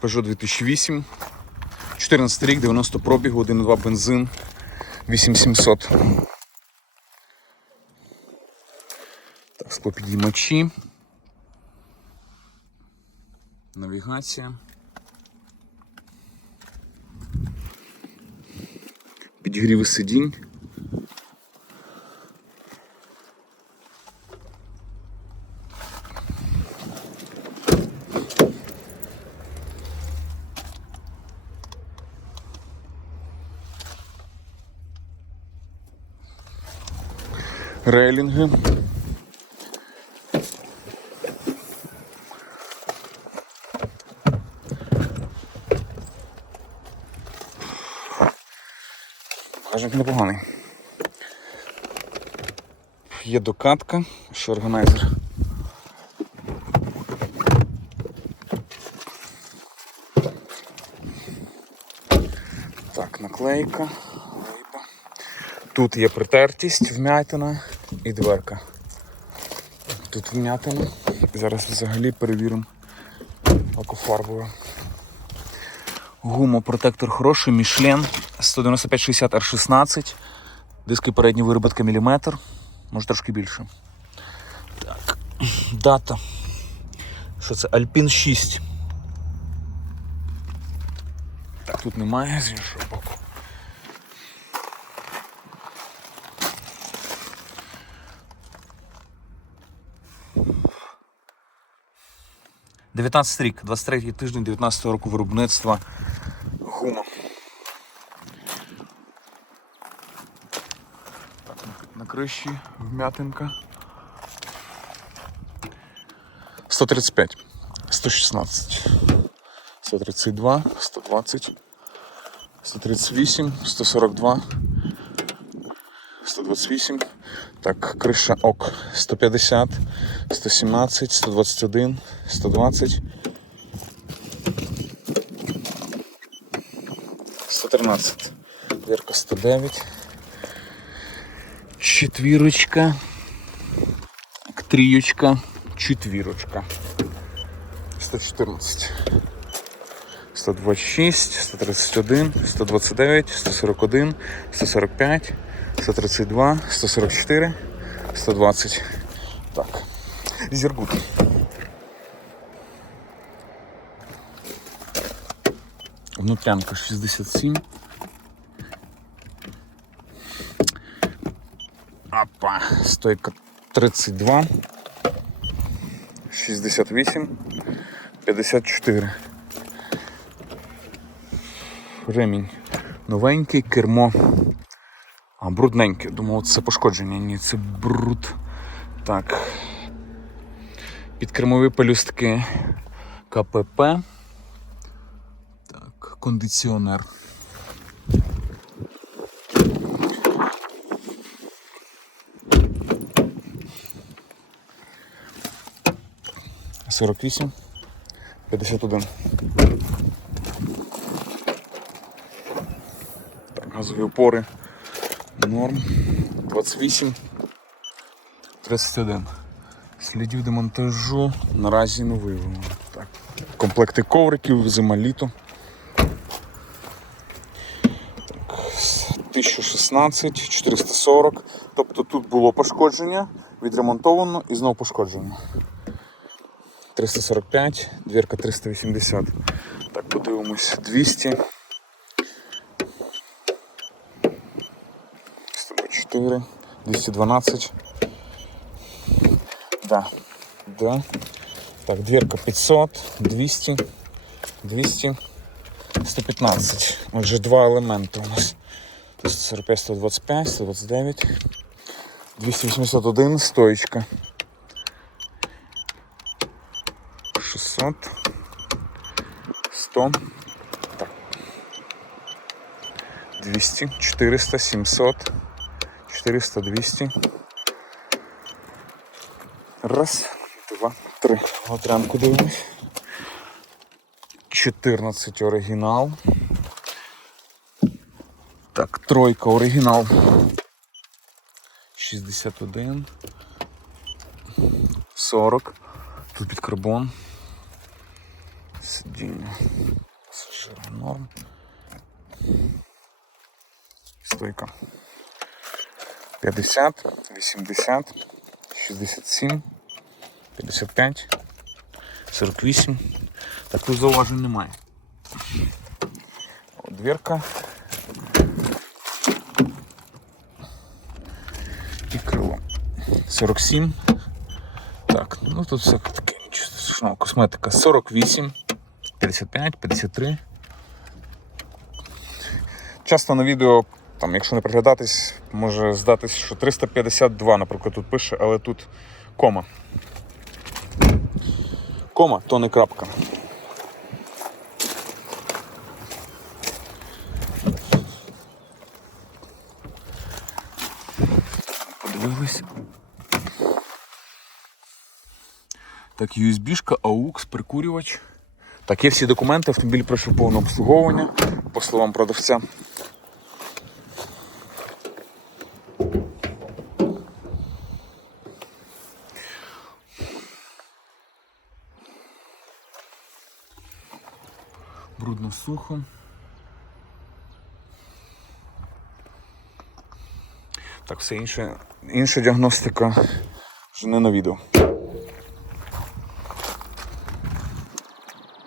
Peugeot 2008. 14 рік, 90 пробігу, 1,2 бензин, 8700. Так, склопідіймачі. Навігація. Підігріви сидінь. Рейлінги. Багажник непоганий. Є докатка, ще органайзер. Так, наклейка. Тут є притертість, вмятина і дверка. Тут вмятина. Зараз взагалі перевіримо лакофарбою. Гумопротектор хороший, Мішлен 19560 R16. Диски передні вироботка міліметр, може трошки більше. Так, дата. Що це? Alpine 6. Так, тут немає з іншого боку. Дев'ятнадцятий рік, 23 тиждень 19 року виробництва гума. Так, на криші вмятинка. 135, 116, 132, 120, 138, 142, 128. Так, криша ок 150, 117, 121, 120. 113. Дверка 109. Четвірочка. Трієчка. Четвірочка. 114. 126, 131, 129, 141, 145, 132, 144, 120. Так. Зіргут. Внутрянка 67. Апа. Стойка 32. 68. 54. Ремінь новенький, кермо. А, брудненьке. Думав, це пошкодження. Ні, це бруд. Так. Підкермові пелюстки КПП. Так, кондиціонер. Сорок вісім. П'ятдесят один. Так, газові опори. Норм. 28. 31. Слідів демонтажу наразі не виявлено. Так. Комплекти ковриків, зима літо. Так, 1016, 440. Тобто тут було пошкодження, відремонтовано і знову пошкоджено. 345, двірка 380. Так, подивимось 200. 124, 212. Да. Да. Так, дверка 500, 200, 200, 115. Отже, два елементи у нас. 145, 125, 129, 281, стоечка. 600, 100, так. 200, 400, 700, 400, 200. Раз, два, три. Готрянку дивимось. 14 оригінал. Так, тройка оригінал. 61. 40. Тут під карбон. Сидіння. Пасажира норм. Стойка. 50, 80, 67, 55, 48. Так тут зауважень немає. О, Дверка. І крило. 47. Так, ну тут все таке нічого страшного. Косметика 48, 55, 53. Часто на відео, там, якщо не приглядатись, може здатись, що 352, наприклад, тут пише, але тут кома. Кома, то не крапка. Подивились. Так, USB-шка, AUX, прикурювач. Так, є всі документи, автомобіль пройшов повне обслуговування, по словам продавця. Брудно сухо. Так, все інше, інша діагностика вже не на відео.